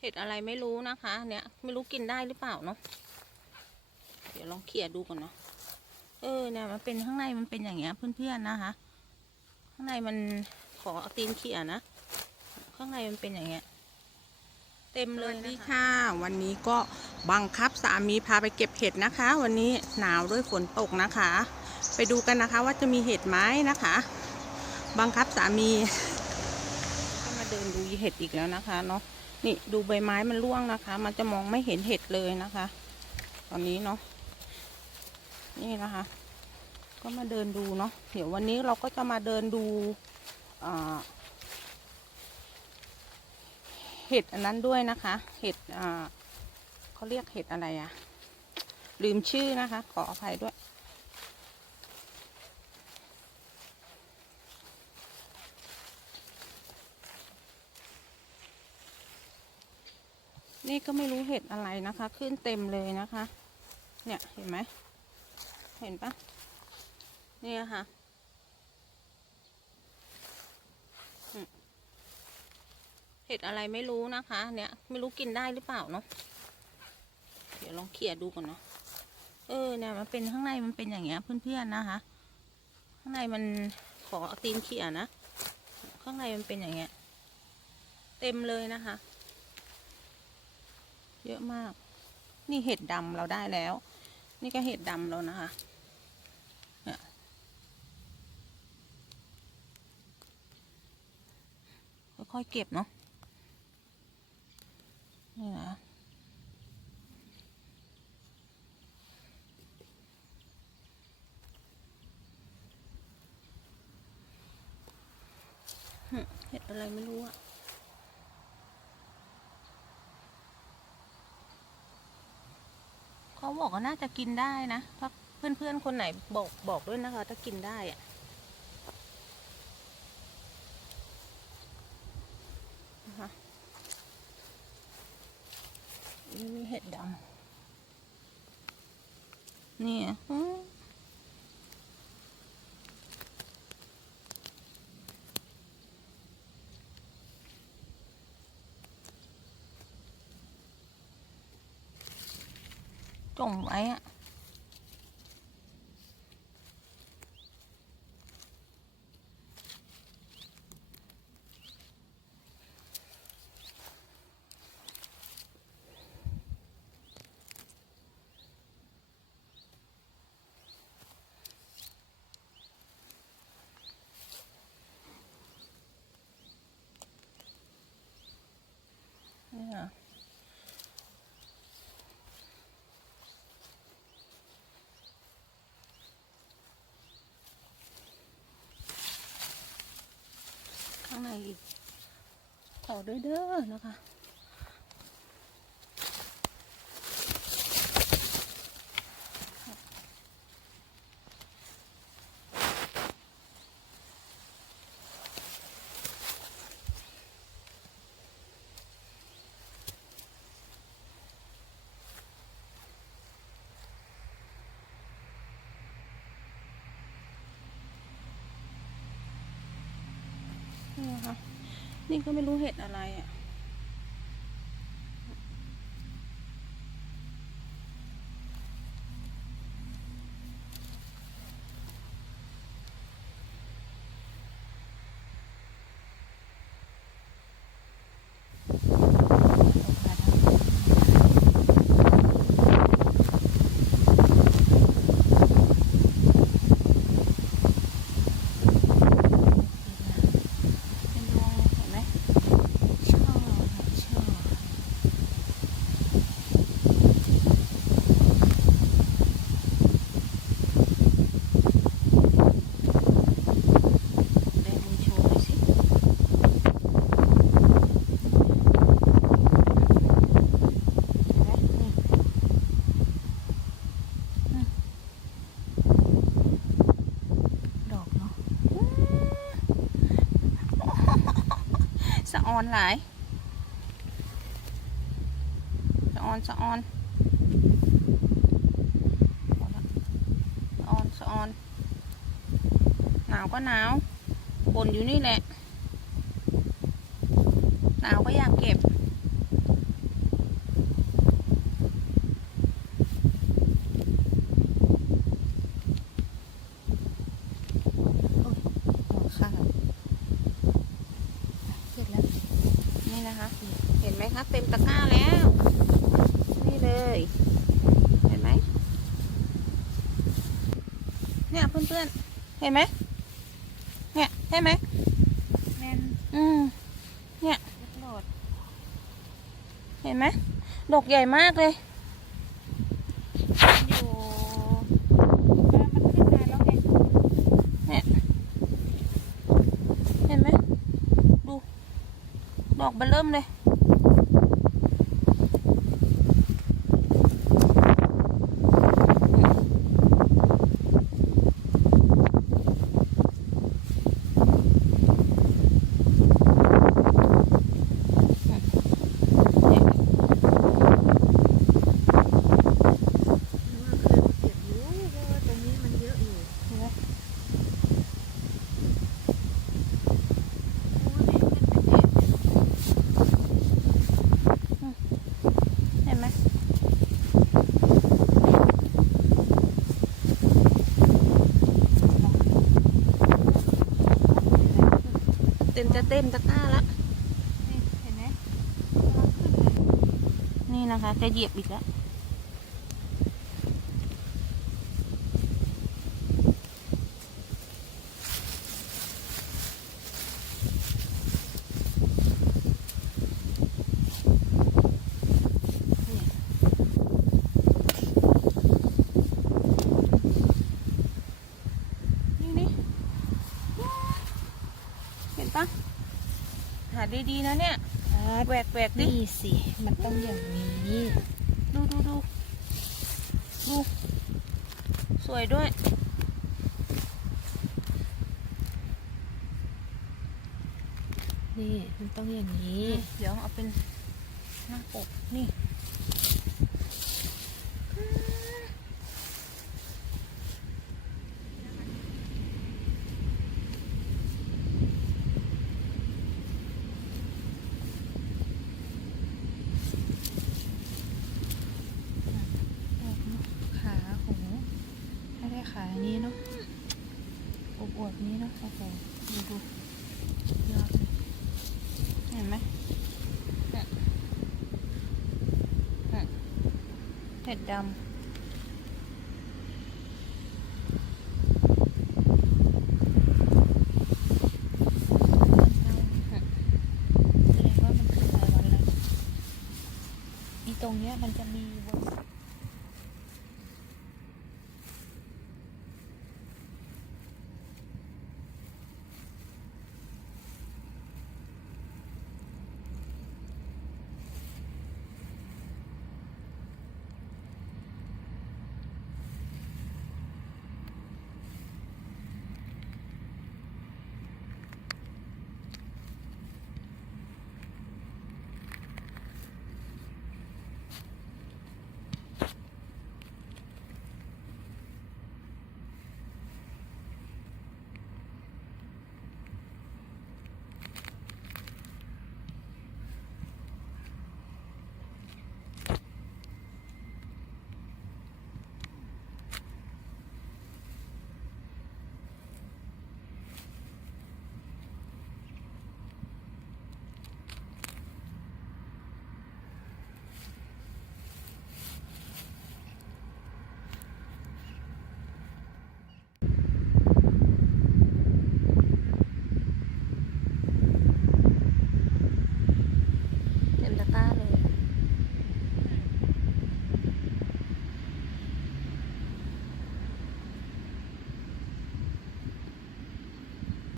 เห็ดอะไรไม่รู้นะคะ เนี่ย ไม่รู้กินได้หรือเปล่าเนาะเดี๋ยวลองเขี่ยดูก่อนเนาะเออเนี่ยมันเป็นข้างในมันเป็นอย่างเงี้ยเพื่อนๆนะคะ ข้างในมันขอเอาตีนเขี่ยนะข้างในมันเป็นอย่างเงี้ยเต็มเลยนะคะค่ะ วันนี้ก็บังคับสามีพาไปเก็บเห็ดนะคะ วันนี้หนาวด้วยฝนตกนะคะ ไปดูกันนะคะว่าจะมีเห็ดไหมนะคะ บังคับสามี ก็มาเดินดูเห็ดอีกแล้วนะคะเนาะนี่ดูใบไม้มันร่วงนะคะ มันจะมองไม่เห็นเห็ดเลยนะคะ ตอนนี้เนาะนี่นะคะ ก็มาเดินดูเนาะเดี๋ยววันนี้เราก็จะมาเดินดูเห็ดอันนั้นด้วยนะคะ เห็ดเขาเรียกเห็ดอะไรอะลืมชื่อนะคะ ขออภัยด้วย นี่ก็ไม่รู้เห็ดอะไรนะคะ ขึ้นเต็มเลยนะคะ เนี่ยเห็นไหม เห็นปะเนี่ยค่ะเห็ดอะไรไม่รู้นะคะ เนี่ย ไม่รู้กินได้หรือเปล่าเนาะเดี๋ยวลองเขี่ยดูก่อนเนาะเออเนี่ยมันเป็นข้างในมันเป็นอย่างเงี้ยเพื่อนๆนะคะ ข้างในมันขอตีนเขี่ยนะข้างในมันเป็นอย่างเงี้ย เต็มเลยนะคะ เยอะมาก นี่เห็ดดำเราได้แล้ว นี่ก็เห็ดดำแล้วนะคะเนี่ยค่อยๆเก็บเนาะ นี่นะเห็ดอะไรไม่รู้อะ เขาบอกว่าน่าจะกินได้นะถ้าเพื่อนๆคนไหนบอกบอกด้วยนะคะ ถ้ากินได้อะนะคะนี่มีเห็ดดำนี่อะ จมไว้อะ ในอีกขอด้วยเด้อนะคะ นี่นะคะนี่ก็ไม่รู้เห็ดอะไรอะ เป็นดวงเห็นไหมช่อช่อเดินดูโชว์หน่อยสิเห็นไหมนี่อืมดอกเนาะ สะออนหลายสะออนสะออนอละสะออนสะออนหนาวก็หนาวบนอยู่นี่แหละหนาวก็อยากเก็บ หัวขาดเสร็จแล้ว นี่นะคะ เห็นไหมคะ เต็มตะกร้าแล้ว นี่เลย เห็นไหม เนี่ยเพื่อนๆเห็นไหมเนี่ยใช่ไหมแน่นอืมโหลดเห็นไหมดอกใหญ่มากเลย อยู่เออมันขึ้นมาแล้วไงเห็นไหมดู ดอกเบลเริ่มเลย ว่าเคยมาเก็บอยู่เพราะว่าตรงนี้มันเยอะอยู่ เห็นไหม โอ้ยเนี่ยขึ้นไปเก็บ เห็นไหม เต็ม จะเต็มตะกร้าละนี่เห็นไหมนี่นะคะ จะเหยียบอีกแล้ว นี่นี่เห็นปะหา ดีๆนะเนี่ยอ่าแหวกแหวกดินี่สิ มันต้องอย่างนี้ ดูดูดูดูสวยด้วย นี่ มันต้องอย่างนี้ เดี๋ยวเอาเป็นหน้าปกนี่ ขาโหถ้าได้ขาอั นี้เนาะอวบๆนี้เนาะโอ้โหดูดูยอดเห็นไหมเห็ดดแสดงว่ามันขึ้นหลายวันแล้วอีตรงเนี้ยมันจะมี